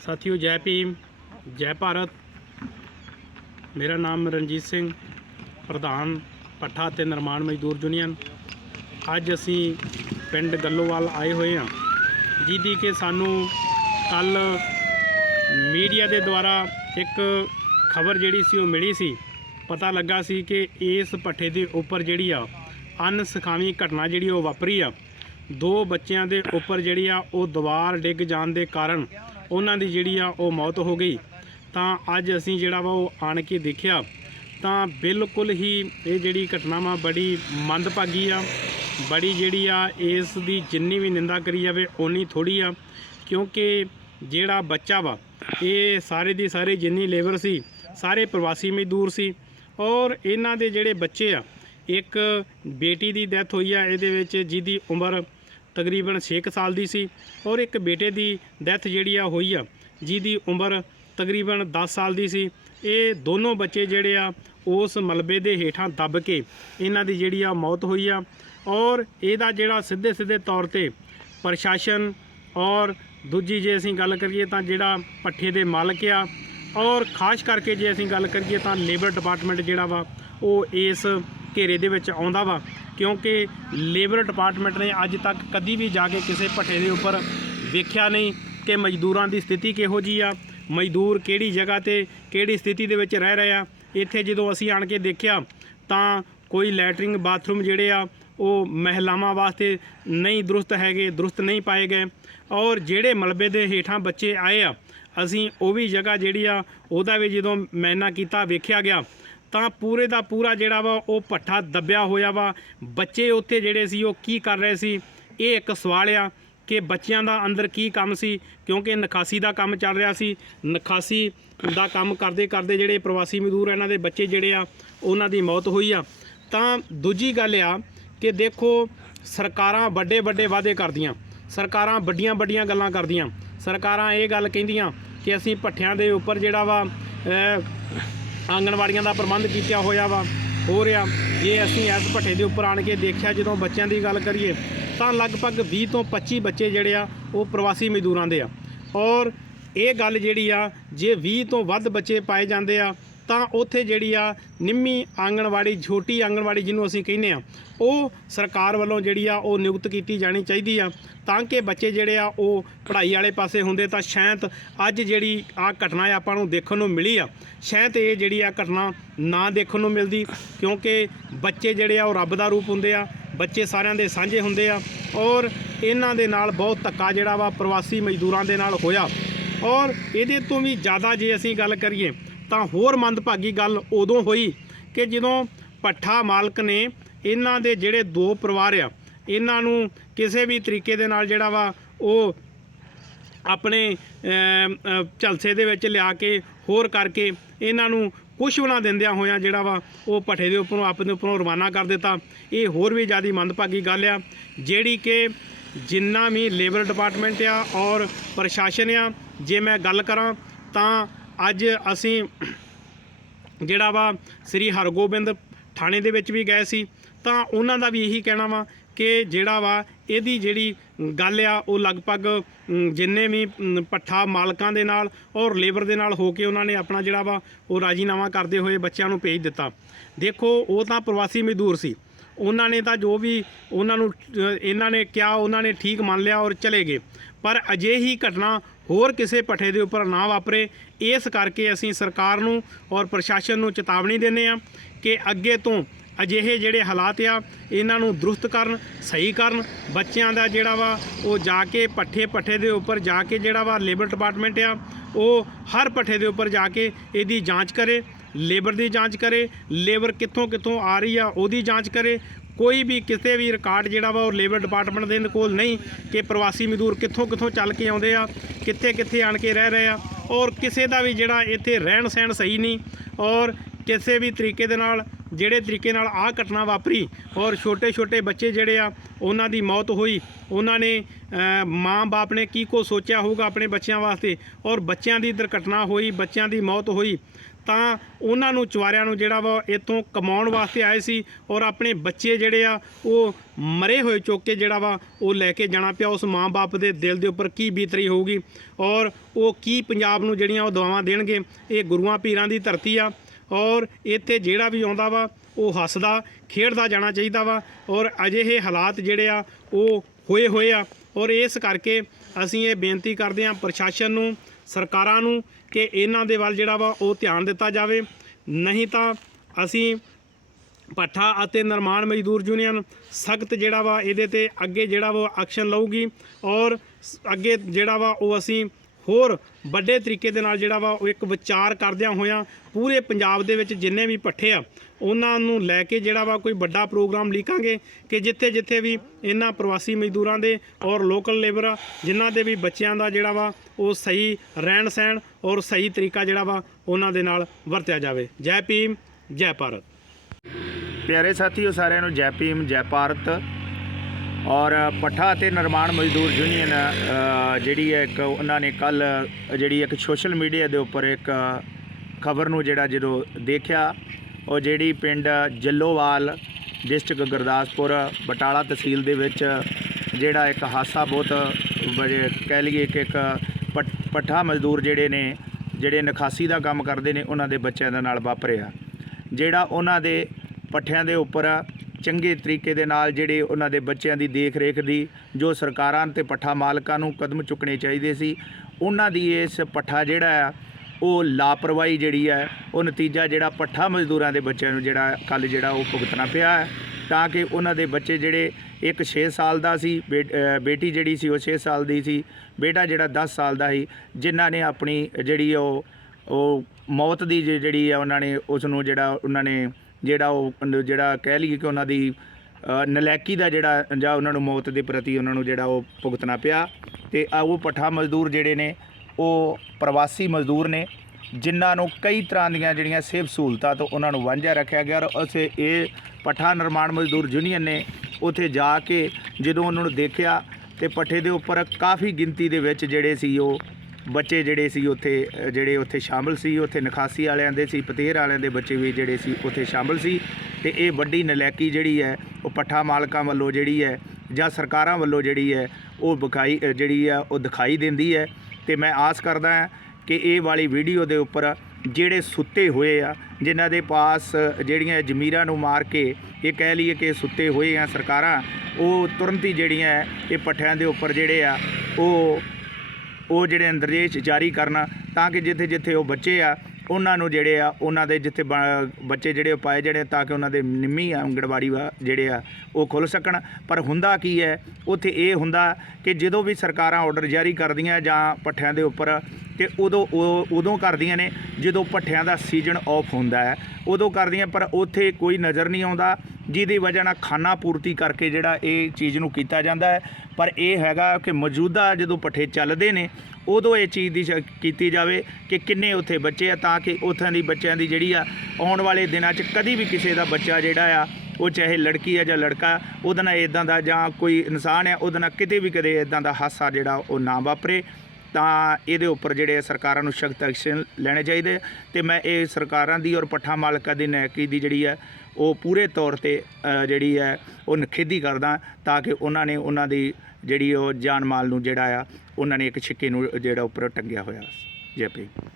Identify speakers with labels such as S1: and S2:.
S1: ਸਾਥੀਓ, ਜੈ ਭੀਮ, ਜੈ ਭਾਰਤ। ਮੇਰਾ ਨਾਮ ਰਣਜੀਤ ਸਿੰਘ, ਪ੍ਰਧਾਨ ਪੱਠਾ ਤੇ ਨਿਰਮਾਣ ਮਜ਼ਦੂਰ ਯੂਨੀਅਨ। ਅੱਜ ਅਸੀਂ ਪਿੰਡ ਗੱਲੋਵਾਲ ਆਏ ਹੋਏ ਹਾਂ, ਜਿਹਦੀ ਕਿ ਸਾਨੂੰ ਕੱਲ ਮੀਡੀਆ ਦੇ ਦੁਆਰਾ ਇੱਕ ਖਬਰ ਜਿਹੜੀ ਸੀ ਉਹ ਮਿਲੀ ਸੀ। ਪਤਾ ਲੱਗਾ ਸੀ ਕਿ ਇਸ ਪੱਠੇ ਦੇ ਉੱਪਰ ਜਿਹੜੀ ਆ ਅਨਸਖਾਵੀ ਘਟਨਾ ਜਿਹੜੀ ਉਹ ਵਾਪਰੀ ਆ। ਦੋ ਬੱਚਿਆਂ ਦੇ ਉੱਪਰ ਜਿਹੜੀ ਆ, ਉਹ ਦੀਵਾਰ ਡਿੱਗ ਜਾਣ ਦੇ ਕਾਰਨ ਉਹਨਾਂ ਦੀ ਜਿਹੜੀ ਆ ਉਹ ਮੌਤ ਹੋ ਗਈ। ਤਾਂ ਅੱਜ ਅਸੀਂ ਜਿਹੜਾ ਵਾ ਉਹ ਆਣ ਕੇ ਦੇਖਿਆ, ਤਾਂ ਬਿਲਕੁਲ ਹੀ ਇਹ ਜਿਹੜੀ ਘਟਨਾ ਵਾ ਬੜੀ ਮੰਦਭਾਗੀ ਆ। ਬੜੀ ਜਿਹੜੀ ਆ ਇਸ ਦੀ ਜਿੰਨੀ ਵੀ ਨਿੰਦਾ ਕਰੀ ਜਾਵੇ, ਓਨੀ ਥੋੜੀ ਆ। ਕਿਉਂਕਿ ਜਿਹੜਾ ਬੱਚਾ ਵਾ, ਇਹ ਸਾਰੇ ਦੀ ਸਾਰੇ ਜਿੰਨੀ ਲੇਬਰ ਸੀ, ਸਾਰੇ ਪ੍ਰਵਾਸੀ ਮਜ਼ਦੂਰ ਸੀ। ਔਰ ਇਹਨਾਂ ਦੇ ਜਿਹੜੇ ਬੱਚੇ ਆ, ਇੱਕ ਬੇਟੀ ਦੀ ਡੈਥ ਹੋਈ ਆ, ਇਹਦੇ ਵਿੱਚ ਜਿਹਦੀ ਉਮਰ ਤਕਰੀਬਨ 6 ਸਾਲ ਦੀ ਸੀ ਔਰ ਇੱਕ ਬੇਟੇ ਦੀ ਡੈਥ ਜਿਹੜੀ ਆ ਹੋਈ ਆ, ਜਿਹਦੀ ਉਮਰ ਤਕਰੀਬਨ 10 ਸਾਲ ਦੀ ਸੀ। ਇਹ ਦੋਨੋਂ ਬੱਚੇ ਜਿਹੜੇ ਆ, ਉਸ ਮਲਬੇ ਦੇ ਹੇਠਾਂ ਦੱਬ ਕੇ ਇਹਨਾਂ ਦੀ ਜਿਹੜੀ ਆ ਮੌਤ ਹੋਈ ਆ ਔਰ ਇਹਦਾ ਜਿਹੜਾ ਸਿੱਧੇ ਸਿੱਧੇ ਤੌਰ ਤੇ ਪ੍ਰਸ਼ਾਸਨ ਔਰ ਦੂਜੀ ਜੇ ਅਸੀਂ ਗੱਲ ਕਰੀਏ ਤਾਂ ਜਿਹੜਾ ਪੱਠੇ ਦੇ ਮਾਲਕ ਆ ਔਰ ਖਾਸ ਕਰਕੇ ਜੇ ਅਸੀਂ ਗੱਲ ਕਰੀਏ ਤਾਂ ਲੇਬਰ ਡਿਪਾਰਟਮੈਂਟ ਜਿਹੜਾ ਵਾ, ਉਹ ਇਸ ਘੇਰੇ ਦੇ ਵਿੱਚ ਆਉਂਦਾ ਵਾ। ਕਿਉਂਕਿ ਲੇਬਰ ਡਿਪਾਰਟਮੈਂਟ ਨੇ ਅੱਜ ਤੱਕ ਕਦੀ ਵੀ ਜਾ ਕੇ ਕਿਸੇ ਭੱਠੇ ਦੇ ਉੱਪਰ ਵੇਖਿਆ ਨਹੀਂ ਕਿ ਮਜ਼ਦੂਰਾਂ ਦੀ ਸਥਿਤੀ ਕਿਹੋ ਜੀ ਆ, ਮਜ਼ਦੂਰ ਕਿਹੜੀ ਜਗ੍ਹਾ ਤੇ ਕਿਹੜੀ ਸਥਿਤੀ ਦੇ ਵਿੱਚ ਰਹਿ ਰਹੇ ਆ। ਇੱਥੇ ਜਦੋਂ ਅਸੀਂ ਆਣ ਕੇ ਦੇਖਿਆ ਤਾਂ ਕੋਈ ਲੈਟਰਿੰਗ ਬਾਥਰੂਮ ਜਿਹੜੇ ਆ, ਉਹ ਮਹਿਲਾਵਾਂ ਵਾਸਤੇ ਨਹੀਂ ਦਰੁਸਤ ਹੈਗੇ, ਦਰੁਸਤ ਨਹੀਂ ਪਾਏ ਗਏ। ਔਰ ਜਿਹੜੇ ਮਲਬੇ ਦੇ ਹੇਠਾਂ ਬੱਚੇ ਆਏ ਆ, ਅਸੀਂ ਉਹ ਵੀ ਜਗ੍ਹਾ ਜਿਹੜੀ ਆ, ਉਹਦਾ ਵੀ ਜਦੋਂ ਮੈਨਾ ਕੀਤਾ, ਵੇਖਿਆ ਗਿਆ ਤਾਂ ਪੂਰੇ ਦਾ ਪੂਰਾ ਜਿਹੜਾ ਵਾ ਉਹ ਪੱਠਾ ਦੱਬਿਆ ਹੋਇਆ ਵਾ। ਬੱਚੇ ਉੱਥੇ ਜਿਹੜੇ ਸੀ, ਉਹ ਕੀ ਕਰ ਰਹੇ ਸੀ? ਇਹ ਇੱਕ ਸਵਾਲ ਆ ਕਿ ਬੱਚਿਆਂ ਦਾ ਅੰਦਰ ਕੀ ਕੰਮ ਸੀ? ਕਿਉਂਕਿ ਨਖਾਸੀ ਦਾ ਕੰਮ ਚੱਲ ਰਿਹਾ ਸੀ। ਨਖਾਸੀ ਦਾ ਕੰਮ ਕਰਦੇ ਕਰਦੇ ਜਿਹੜੇ ਪ੍ਰਵਾਸੀ ਮਜ਼ਦੂਰ ਇਹਨਾਂ ਦੇ ਬੱਚੇ ਜਿਹੜੇ ਆ, ਉਹਨਾਂ ਦੀ ਮੌਤ ਹੋਈ ਆ। ਤਾਂ ਦੂਜੀ ਗੱਲ ਆ ਕਿ ਦੇਖੋ, ਸਰਕਾਰਾਂ ਵੱਡੇ ਵੱਡੇ ਵਾਅਦੇ ਕਰਦੀਆਂ। ਸਰਕਾਰਾਂ ਵੱਡੀਆਂ ਵੱਡੀਆਂ ਗੱਲਾਂ ਕਰਦੀਆਂ। ਸਰਕਾਰਾਂ ਇਹ ਗੱਲ ਕਹਿੰਦੀਆਂ ਕਿ ਅਸੀਂ ਪੱਠਿਆਂ ਦੇ ਉੱਪਰ ਜਿਹੜਾ ਵਾ ਆਂਗਣਵਾੜੀਆਂ ਦਾ ਪ੍ਰਬੰਧ ਕੀਤਾ ਹੋਇਆ ਵਾ, ਹੋ ਰਿਹਾ। ਜੇ ਅਸੀਂ ਇਸ ਭੱਠੇ ਦੇ ਉੱਪਰ ਆਣ ਕੇ ਦੇਖਿਆ, ਜਦੋਂ ਬੱਚਿਆਂ ਦੀ ਗੱਲ ਕਰੀਏ, ਤਾਂ ਲਗਭਗ 20 ਤੋਂ 25 ਬੱਚੇ ਜਿਹੜੇ ਆ, ਉਹ ਪ੍ਰਵਾਸੀ ਮਜ਼ਦੂਰਾਂ ਦੇ ਆ। ਔਰ ਇਹ ਗੱਲ ਜਿਹੜੀ ਆ, ਜੇ 20 ਤੋਂ ਵੱਧ ਬੱਚੇ ਪਾਏ ਜਾਂਦੇ ਆ ਤਾਂ ਉੱਥੇ ਜਿਹੜੀ ਆ ਨਿੰਮੀ ਆਂਗਣਵਾੜੀ, ਛੋਟੀ ਆਂਗਣਵਾੜੀ ਜਿਹਨੂੰ ਅਸੀਂ ਕਹਿੰਦੇ ਆ, ਉਹ ਸਰਕਾਰ ਵੱਲੋਂ ਜਿਹੜੀ ਆ ਉਹ ਨਿਯੁਕਤ ਕੀਤੀ ਜਾਣੀ ਚਾਹੀਦੀ ਆ। ਤਾਂ ਕਿ ਬੱਚੇ ਜਿਹੜੇ ਆ ਉਹ ਪੜ੍ਹਾਈ ਵਾਲੇ ਪਾਸੇ ਹੁੰਦੇ ਤਾਂ ਸ਼ਾਇਦ ਅੱਜ ਜਿਹੜੀ ਆ ਘਟਨਾ ਆਪਾਂ ਨੂੰ ਦੇਖਣ ਨੂੰ ਮਿਲੀ ਆ। ਸ਼ਾਇਦ ਇਹ ਜਿਹੜੀ ਆ ਘਟਨਾ ਨਾ ਦੇਖਣ ਨੂੰ ਮਿਲਦੀ, ਕਿਉਂਕਿ ਬੱਚੇ ਜਿਹੜੇ ਆ ਉਹ ਰੱਬ ਦਾ ਰੂਪ ਹੁੰਦੇ ਆ, ਬੱਚੇ ਸਾਰਿਆਂ ਦੇ ਸਾਂਝੇ ਹੁੰਦੇ ਆ ਔਰ ਇਹਨਾਂ ਦੇ ਨਾਲ ਬਹੁਤ ਧੱਕਾ ਜਿਹੜਾ ਵਾ ਪ੍ਰਵਾਸੀ ਮਜ਼ਦੂਰਾਂ ਦੇ ਨਾਲ ਹੋਇਆ। ਔਰ ਇਹਦੇ ਤੋਂ ਵੀ ਜ਼ਿਆਦਾ ਜੇ ਅਸੀਂ ਗੱਲ ਕਰੀਏ ਤਾਂ ਹੋਰ ਮੰਦਭਾਗੀ ਗੱਲ ਉਦੋਂ ਹੋਈ ਕਿ ਜਦੋਂ ਪੱਠਾ ਮਾਲਕ ਨੇ ਇਹਨਾਂ ਦੇ ਜਿਹੜੇ ਦੋ ਪਰਿਵਾਰ ਆ ਇਹਨਾਂ ਨੂੰ ਕਿਸੇ ਵੀ ਤਰੀਕੇ ਦੇ ਨਾਲ ਜਿਹੜਾ ਵਾ ਉਹ ਆਪਣੇ ਅਮ, ਝਲਸੇ ਦੇ ਵਿੱਚ ਲਿਆ ਕੇ ਹੋਰ ਕਰਕੇ ਇਹਨਾਂ ਨੂੰ ਕੁਛ ਬਣਾ ਦਿੰਦਿਆਂ ਹੋਇਆਂ ਜਿਹੜਾ ਵਾ ਉਹ ਭੱਠੇ ਦੇ ਉੱਪਰੋਂ ਆਪਣੇ ਉੱਪਰੋਂ ਰਵਾਨਾ ਕਰ ਦਿੱਤਾ। ਇਹ ਹੋਰ ਵੀ ਜ਼ਿਆਦਾ ਮੰਦਭਾਗੀ ਗੱਲ ਆ ਜਿਹੜੀ ਕਿ ਜਿੰਨਾ ਵੀ ਲੇਬਰ ਡਿਪਾਰਟਮੈਂਟ ਆ ਔਰ ਪ੍ਰਸ਼ਾਸਨ ਆ ਜੇ ਮੈਂ ਗੱਲ ਕਰਾਂ ਤਾਂ ਅੱਜ ਅਸੀਂ ਜਿਹੜਾ ਵਾ ਸ੍ਰੀ ਹਰਗੋਬਿੰਦ ਥਾਣੇ ਦੇ ਵਿੱਚ ਵੀ ਗਏ ਸੀ ਤਾਂ ਉਹਨਾਂ ਦਾ ਵੀ ਇਹੀ ਕਹਿਣਾ ਵਾ ਕਿ ਜਿਹੜਾ ਵਾ ਇਹਦੀ ਜਿਹੜੀ ਗੱਲ ਆ ਉਹ ਲਗਭਗ ਜਿੰਨੇ ਵੀ ਅਮ, ਪੱਠਾ ਮਾਲਕਾਂ ਦੇ ਨਾਲ ਔਰ ਲੇਬਰ ਦੇ ਨਾਲ ਹੋ ਕੇ ਉਹਨਾਂ ਨੇ ਆਪਣਾ ਜਿਹੜਾ ਵਾ ਉਹ ਰਾਜੀਨਾਮਾ ਕਰਦੇ ਹੋਏ ਬੱਚਿਆਂ ਨੂੰ ਭੇਜ ਦਿੱਤਾ। ਦੇਖੋ ਉਹ ਤਾਂ ਪ੍ਰਵਾਸੀ ਮਜ਼ਦੂਰ ਸੀ। ਉਹਨਾਂ ਨੇ ਤਾਂ ਜੋ ਵੀ ਉਹਨਾਂ ਨੂੰ ਇਹਨਾਂ ਨੇ ਕਿਹਾ ਉਹਨਾਂ ਨੇ ਠੀਕ ਮੰਨ ਲਿਆ ਔਰ ਚਲੇ ਗਏ। ਪਰ ਅਜਿਹੀ ਘਟਨਾ ਹੋਰ ਕਿਸੇ ਪੱਠੇ ਦੇ ਉੱਪਰ ਨਾ ਵਾਪਰੇ। ਇਸ ਕਰਕੇ ਅਸੀਂ ਸਰਕਾਰ ਨੂੰ ਔਰ ਪ੍ਰਸ਼ਾਸਨ ਨੂੰ ਚੇਤਾਵਨੀ ਦਿੰਦੇ ਆ ਕਿ ਅੱਗੇ ਤੋਂ ਅਜਿਹੇ ਜਿਹੜੇ ਹਾਲਾਤ ਆ, ਇਹਨਾਂ ਨੂੰ ਦਰੁਸਤ ਕਰਨ, ਸਹੀ ਕਰਨ। ਬੱਚਿਆਂ ਦਾ ਜਿਹੜਾ ਵਾ, ਉਹ ਜਾ ਕੇ ਪੱਠੇ ਪੱਠੇ ਦੇ ਉੱਪਰ ਜਾ ਕੇ ਜਿਹੜਾ ਵਾ ਲੇਬਰ ਡਿਪਾਰਟਮੈਂਟ ਆ, ਉਹ ਹਰ ਪੱਠੇ ਦੇ ਉੱਪਰ ਜਾ ਕੇ ਇਹਦੀ ਜਾਂਚ ਕਰੇ, ਲੇਬਰ ਦੀ ਜਾਂਚ ਕਰੇ, ਲੇਬਰ ਕਿੱਥੋਂ ਕਿੱਥੋਂ ਆ ਰਹੀ ਆ, ਉਹਦੀ ਜਾਂਚ ਕਰੇ। ਕੋਈ ਵੀ ਕਿਸੇ ਵੀ ਰਿਕਾਰਡ ਜਿਹੜਾ ਵਾ, ਉਹ ਲੇਬਰ ਡਿਪਾਰਟਮੈਂਟ ਦੇ ਕੋਲ ਨਹੀਂ ਕਿ ਪ੍ਰਵਾਸੀ ਮਜ਼ਦੂਰ ਕਿੱਥੋਂ ਕਿੱਥੋਂ ਚੱਲ ਕੇ ਆਉਂਦੇ ਆ, ਕਿੱਥੇ ਕਿੱਥੇ ਆਣ ਕੇ ਰਹਿ ਰਹੇ ਆ। ਔਰ ਕਿਸੇ ਦਾ ਵੀ ਜਿਹੜਾ ਇੱਥੇ ਰਹਿਣ ਸਹਿਣ ਸਹੀ ਨਹੀਂ ਔਰ ਕਿਸੇ ਵੀ ਤਰੀਕੇ ਦੇ ਨਾਲ, ਜਿਹੜੇ ਤਰੀਕੇ ਨਾਲ ਆਹ ਘਟਨਾ ਵਾਪਰੀ ਔਰ ਛੋਟੇ ਛੋਟੇ ਬੱਚੇ ਜਿਹੜੇ ਆ, ਉਹਨਾਂ ਦੀ ਮੌਤ ਹੋਈ, ਉਹਨਾਂ ਨੇ ਮਾਂ-ਬਾਪ ਨੇ ਕੀ ਕੋ ਸੋਚਿਆ ਹੋਊਗਾ ਆਪਣੇ ਬੱਚਿਆਂ ਵਾਸਤੇ ਔਰ ਬੱਚਿਆਂ ਦੀ ਦੁਰਘਟਨਾ ਹੋਈ, ਬੱਚਿਆਂ ਦੀ ਮੌਤ ਹੋਈ। ਤਾਂ ਉਹਨਾਂ ਨੂੰ ਚਵਾਰਿਆਂ ਨੂੰ ਜਿਹੜਾ ਵਾ ਇੱਥੋਂ ਕਮਾਉਣ ਵਾਸਤੇ ਆਏ ਸੀ ਔਰ ਆਪਣੇ ਬੱਚੇ ਜਿਹੜੇ ਆ, ਉਹ ਮਰੇ ਹੋਏ ਚੁੱਕ ਕੇ ਜਿਹੜਾ ਵਾ, ਉਹ ਲੈ ਕੇ ਜਾਣਾ ਪਿਆ। ਉਸ ਮਾਂ-ਬਾਪ ਦੇ ਦਿਲ ਦੇ ਉੱਪਰ ਕੀ ਬੀਤਰੀ ਹੋਊਗੀ ਔਰ ਉਹ ਕੀ ਪੰਜਾਬ ਨੂੰ ਜਿਹੜੀਆਂ ਉਹ ਦੁਆਵਾਂ ਦੇਣਗੇ, ਇਹ ਗੁਰੂਆਂ ਪੀਰਾਂ ਦੀ ਧਰਤੀ ਆ। ਔਰ ਇੱਥੇ ਜਿਹੜਾ ਵੀ ਆਉਂਦਾ ਵਾ, ਉਹ ਹੱਸਦਾ, ਖੇਡਦਾ ਜਾਣਾ ਚਾਹੀਦਾ ਵਾ ਔਰ ਅਜਿਹੇ ਹਾਲਾਤ ਜਿਹੜੇ ਆ, ਉਹ ਹੋਏ ਹੋਏ ਆ। ਔਰ ਇਸ ਕਰਕੇ ਅਸੀਂ ਇਹ ਬੇਨਤੀ ਕਰਦੇ ਹਾਂ ਪ੍ਰਸ਼ਾਸਨ ਨੂੰ ਸਰਕਾਰਾਂ ਨੂੰ ਕਿ ਇਹਨਾਂ ਦੇ ਵੱਲ ਜਿਹੜਾ ਵਾ ਉਹ ਧਿਆਨ ਦਿੱਤਾ ਜਾਵੇ। ਨਹੀਂ ਤਾਂ ਅਸੀਂ ਪੱਠਾ ਅਤੇ ਨਿਰਮਾਣ ਮਜ਼ਦੂਰ ਯੂਨੀਅਨ ਸਖਤ ਜਿਹੜਾ ਵਾ ਇਹਦੇ ਤੇ ਅੱਗੇ ਜਿਹੜਾ ਵਾ ਐਕਸ਼ਨ ਲਊਗੀ ਔਰ ਅੱਗੇ ਜਿਹੜਾ ਵਾ ਉਹ ਅਸੀਂ ਹੋਰ ਵੱਡੇ ਤਰੀਕੇ ਦੇ ਨਾਲ ਜਿਹੜਾ ਵਾ ਉਹ ਇੱਕ ਵਿਚਾਰ ਕਰਦਿਆਂ ਹੋਇਆਂ ਪੂਰੇ ਪੰਜਾਬ ਦੇ ਵਿੱਚ ਜਿੰਨੇ ਵੀ ਪੱਠੇ ਆ, ਉਹਨਾਂ ਨੂੰ ਲੈ ਕੇ ਜਿਹੜਾ ਵਾ ਕੋਈ ਵੱਡਾ ਪ੍ਰੋਗਰਾਮ ਲਿਖਾਂਗੇ ਕਿ ਜਿੱਥੇ ਜਿੱਥੇ ਵੀ ਇਹਨਾਂ ਪ੍ਰਵਾਸੀ ਮਜ਼ਦੂਰਾਂ ਦੇ ਔਰ ਲੋਕਲ ਲੇਬਰ ਜਿਨ੍ਹਾਂ ਦੇ ਵੀ ਬੱਚਿਆਂ ਦਾ ਜਿਹੜਾ ਵਾ ਉਹ ਸਹੀ ਰਹਿਣ ਸਹਿਣ ਔਰ ਸਹੀ ਤਰੀਕਾ ਜਿਹੜਾ ਵਾ ਉਹਨਾਂ ਦੇ ਨਾਲ ਵਰਤਿਆ ਜਾਵੇ। ਜੈ ਭੀਮ, ਜੈ ਭਾਰਤ।
S2: ਪਿਆਰੇ ਸਾਥੀਓ, ਸਾਰਿਆਂ ਨੂੰ ਜੈ ਭੀਮ, ਜੈ ਭਾਰਤ। ਔਰ ਪੱਠਾ ਅਤੇ ਨਿਰਮਾਣ ਮਜ਼ਦੂਰ ਯੂਨੀਅਨ ਜਿਹੜੀ ਹੈ ਇੱਕ, ਉਹਨਾਂ ਨੇ ਕੱਲ ਜਿਹੜੀ ਇੱਕ ਸੋਸ਼ਲ ਮੀਡੀਆ ਦੇ ਉੱਪਰ ਇੱਕ ਖਬਰ ਨੂੰ ਜਿਹੜਾ ਜਦੋਂ ਦੇਖਿਆ, ਉਹ ਜਿਹੜੀ ਪਿੰਡ ਜੱਲੋਵਾਲ ਡਿਸਟ੍ਰਿਕਟ ਗੁਰਦਾਸਪੁਰ ਬਟਾਲਾ ਤਹਿਸੀਲ ਦੇ ਵਿੱਚ ਜਿਹੜਾ ਇੱਕ ਹਾਸਾ ਬਹੁਤ ਬੜੇ ਕਹਿ ਲਈਏ ਕਿ ਇੱਕ ਪੱਠਾ ਮਜ਼ਦੂਰ ਜਿਹੜੇ ਨੇ, ਜਿਹੜੇ ਨਖਾਸੀ ਦਾ ਕੰਮ ਕਰਦੇ ਨੇ, ਉਹਨਾਂ ਦੇ ਬੱਚਿਆਂ ਦੇ ਨਾਲ ਵਾਪਰਿਆ। ਜਿਹੜਾ ਉਹਨਾਂ ਦੇ ਪੱਠਿਆਂ ਦੇ ਉੱਪਰ ਚੰਗੇ ਤਰੀਕੇ ਦੇ ਨਾਲ ਜਿਹੜੇ ਉਹਨਾਂ ਦੇ ਬੱਚਿਆਂ ਦੀ ਦੇਖ ਰੇਖ ਦੀ, ਜੋ ਸਰਕਾਰਾਂ ਤੇ ਪੱਠਾ ਮਾਲਕਾਂ ਨੂੰ ਕਦਮ ਚੁੱਕਣੇ ਚਾਹੀਦੇ ਸੀ, ਉਹਨਾਂ ਦੀ ਇਸ ਪੱਠਾ ਜਿਹੜਾ ਆ, ਉਹ ਲਾਪਰਵਾਹੀ ਜਿਹੜੀ ਹੈ ਉਹ ਨਤੀਜਾ ਜਿਹੜਾ ਪੱਠਾ ਮਜ਼ਦੂਰਾਂ ਦੇ ਬੱਚਿਆਂ ਨੂੰ ਜਿਹੜਾ ਕੱਲ ਜਿਹੜਾ ਉਹ ਭੁਗਤਣਾ ਪਿਆ ਹੈ। ਤਾਂ ਕਿ ਉਹਨਾਂ ਦੇ ਬੱਚੇ ਜਿਹੜੇ ਇੱਕ 6 ਸਾਲ ਦਾ ਸੀ ਬੇਟ- ਬੇਟੀ ਜਿਹੜੀ ਸੀ, ਉਹ 6 ਸਾਲ ਦੀ ਸੀ, ਬੇਟਾ ਜਿਹੜਾ 10 ਸਾਲ ਦਾ ਸੀ, ਜਿਨ੍ਹਾਂ ਨੇ ਆਪਣੀ ਜਿਹੜੀ ਉਹ ਉਹ ਮੌਤ ਦੀ ਜਿ- ਜਿਹੜੀ ਹੈ ਉਹਨਾਂ ਨੇ ਉਸ ਨੂੰ ਜਿਹੜਾ ਉਹਨਾਂ ਨੇ ਜਿਹੜਾ ਉਹ ਜਿਹੜਾ ਕਹਿ ਲਈਏ ਕਿ ਉਹਨਾਂ ਦੀ ਨਲੈਕੀ ਦਾ ਜਿਹੜਾ ਜਾਂ ਉਹਨਾਂ ਨੂੰ ਮੌਤ ਦੇ ਪ੍ਰਤੀ ਉਹਨਾਂ ਨੂੰ ਜਿਹੜਾ ਉਹ ਭੁਗਤਣਾ ਪਿਆ ਤੇ ਆ ਉਹ ਪੱਠਾ ਮਜ਼ਦੂਰ ਜਿਹੜੇ ਨੇ, ਉਹ ਪ੍ਰਵਾਸੀ ਮਜ਼ਦੂਰ ਨੇ, ਜਿਨ੍ਹਾਂ ਨੂੰ ਕਈ ਤਰ੍ਹਾਂ ਦੀਆਂ ਜਿਹੜੀਆਂ ਸਿਹਤ ਸਹੂਲਤਾਂ ਤੋਂ ਉਹਨਾਂ ਨੂੰ ਵਾਂਝਾ ਰੱਖਿਆ ਗਿਆ ਔਰ ਅਸੀਂ ਇਹ ਪੱਠਾ ਨਿਰਮਾਣ ਮਜ਼ਦੂਰ ਯੂਨੀਅਨ ਨੇ ਉੱਥੇ ਜਾ ਕੇ ਜਦੋਂ ਉਹਨਾਂ ਨੂੰ ਦੇਖਿਆ ਤੇ ਪੱਠੇ ਦੇ ਉੱਪਰ ਕਾਫੀ ਗਿਣਤੀ ਦੇ ਵਿੱਚ ਜਿਹੜੇ ਸੀ ਉਹ ਬੱਚੇ ਜਿਹੜੇ ਸੀ ਉੱਥੇ ਅ, ਜਿਹੜੇ ਉੱਥੇ ਸ਼ਾਮਲ ਸੀ ਉੱਥੇ ਨਖਾਸੀ ਵਾਲਿਆਂ ਦੇ ਸੀ ਪਤੇਰ ਵਾਲਿਆਂ ਦੇ ਬੱਚੇ ਵੀ ਜਿਹੜੇ ਸੀ ਉੱਥੇ ਸ਼ਾਮਲ ਸੀ। ਤੇ ਇਹ ਵੱਡੀ ਨਲਾਇਕੀ ਜਿਹੜੀ ਹੈ ਉਹ ਪੱਠਾ ਮਾਲਕਾਂ ਵੱਲੋਂ ਜਿਹੜੀ ਹੈ ਜਾਂ ਸਰਕਾਰਾਂ ਵੱਲੋਂ ਜਿਹੜੀ ਹੈ ਉਹ ਵਿਖਾਈ ਅ, ਜਿਹੜੀ ਆ ਉਹ ਦਿਖਾਈ ਦਿੰਦੀ ਹੈ। ਤੇ ਮੈਂ ਆਸ ਕਰਦਾ ਹਾਂ ਕਿ ਇਹ ਵਾਲੀ ਵੀਡੀਓ ਦੇ ਉੱਪਰ ਜਿਹੜੇ ਸੁੱਤੇ ਹੋਏ ਆ ਜਿਨ੍ਹਾਂ ਦੇ ਪਾਸ ਜਿਹੜੀਆਂ ਜ਼ਮੀਰਾਂ ਨੂੰ ਮਾਰ ਕੇ ਇਹ ਕਹਿ ਲਈਏ ਕਿ ਸੁੱਤੇ ਹੋਏ ਆ ਸਰਕਾਰਾਂ ਉਹ ਤੁਰੰਤ ਹੀ ਜਿਹੜੀਆਂ ਹੈ, ਇਹ ਪੱਠਿਆਂ ਦੇ ਉੱਪਰ ਜਿਹੜੇ ਆ ਉਹ ਉਹ ਜਿਹੜੇ ਨਿਰਦੇਸ਼ ਜਾਰੀ ਕਰਨ ਤਾਂ ਕਿ ਜਿੱਥੇ ਜਿੱਥੇ ਉਹ ਬੱਚੇ ਆ, ਉਹਨਾਂ ਨੂੰ ਜਿਹੜੇ ਆ, ਉਹਨਾਂ ਦੇ ਜਿੱਥੇ ਬ- ਬੱਚੇ ਜਿਹੜੇ ਉਹ ਪਾਏ ਜਿਹੜੇ ਤਾਂ ਕਿ ਉਹਨਾਂ ਦੇ ਨਿੰਮੀ ਆਂਗਣਵਾੜੀ ਵਾ ਜਿਹੜੇ ਆ, ਉਹ ਖੁੱਲ ਸਕਣ। ਪਰ ਹੁੰਦਾ ਕੀ ਹੈ, ਉੱਥੇ ਇਹ ਹੁੰਦਾ ਕਿ ਜਦੋਂ ਵੀ ਸਰਕਾਰਾਂ ਆਰਡਰ ਜਾਰੀ ਕਰਦੀਆਂ ਜਾਂ ਪੱਠਿਆਂ ਦੇ ਉੱਪਰ ਤੇ ਉਦੋਂ ਉਦੋਂ ਕਰਦੀਆਂ ਨੇ, ਜਦੋਂ ਪੱਠਿਆਂ ਦਾ ਸੀਜ਼ਨ ਆਫ ਹੁੰਦਾ ਹੈ, ਉਦੋਂ ਕਰਦੀਆਂ ਪਰ ਉੱਥੇ ਕੋਈ ਨਜ਼ਰ ਨਹੀਂ ਆਉਂਦਾ, ਜਿਹਦੀ ਵਜ੍ਹਾ ਨਾਲ ਖਾਨਾ ਪੂਰਤੀ ਕਰਕੇ ਜਿਹੜਾ ਇਹ ਚੀਜ਼ ਨੂੰ ਕੀਤਾ ਜਾਂਦਾ ਹੈ। ਪਰ ਇਹ ਹੈਗਾ ਕਿ ਮੌਜੂਦਾ ਜਦੋਂ ਪੱਠੇ ਚੱਲਦੇ ਨੇ, ਉਦੋਂ ਇਹ ਚੀਜ਼ ਦੀ ਸ਼- ਕੀਤੀ ਜਾਵੇ ਕਿ ਕਿੰਨੇ ਉੱਥੇ ਬੱਚੇ ਆ ਤਾਂ ਕਿ ਉੱਥਾਂ ਦੀ ਬੱਚਿਆਂ ਦੀ ਜਿਹੜੀ ਆ ਆਉਣ ਵਾਲੇ ਦਿਨਾਂ 'ਚ ਕਦੀ ਵੀ ਕਿਸੇ ਦਾ ਬੱਚਾ ਜਿਹੜਾ ਆ, ਉਹ ਚਾਹੇ ਲੜਕੀ ਆ ਜਾਂ ਲੜਕਾ, ਉਹਦੇ ਨਾਲ ਇਦਾਂ ਦਾ ਜਾਂ ਕੋਈ ਇਨਸਾਨ ਆ, ਉਹਦੇ ਨਾਲ ਕਿਤੇ ਵੀ ਕਦੇ ਇਦਾਂ ਦਾ ਹਾਸਾ ਜਿਹੜਾ ਉਹ ਨਾ ਵਾਪਰੇ। ਤਾਂ ਇਹਦੇ ਉੱਪਰ ਜਿਹੜੇ ਸਰਕਾਰਾਂ ਨੂੰ ਸਖਤ ਐਕਸ਼ਨ ਲੈਣੇ ਚਾਹੀਦੇ ਤੇ ਮੈਂ ਇਹ ਸਰਕਾਰਾਂ ਦੀ ਔਰ ਪੱਠਾ ਮਾਲਕਾਂ ਦੀ ਨੈਕੀ ਦੀ ਜਿਹੜੀ ਹੈ ਉਹ ਪੂਰੇ ਤੌਰ ਤੇ ਜਿਹੜੀ ਹੈ ਉਹ ਨਖੇਦੀ ਕਰਦਾ ਤਾਂ ਕਿ ਉਹਨਾਂ ਨੇ ਉਹਨਾਂ ਦੀ ਜਿਹੜੀ ਉਹ ਜਾਨ ਮਾਲ ਨੂੰ ਜਿਹੜਾ ਆ, ਉਹਨਾਂ ਨੇ ਇੱਕ ਛਿੱਕੇ ਨੂੰ ਜਿਹੜਾ ਉੱਪਰ ਟੰਗਿਆ ਹੋਇਆ ਜੈ ਭੀਮ।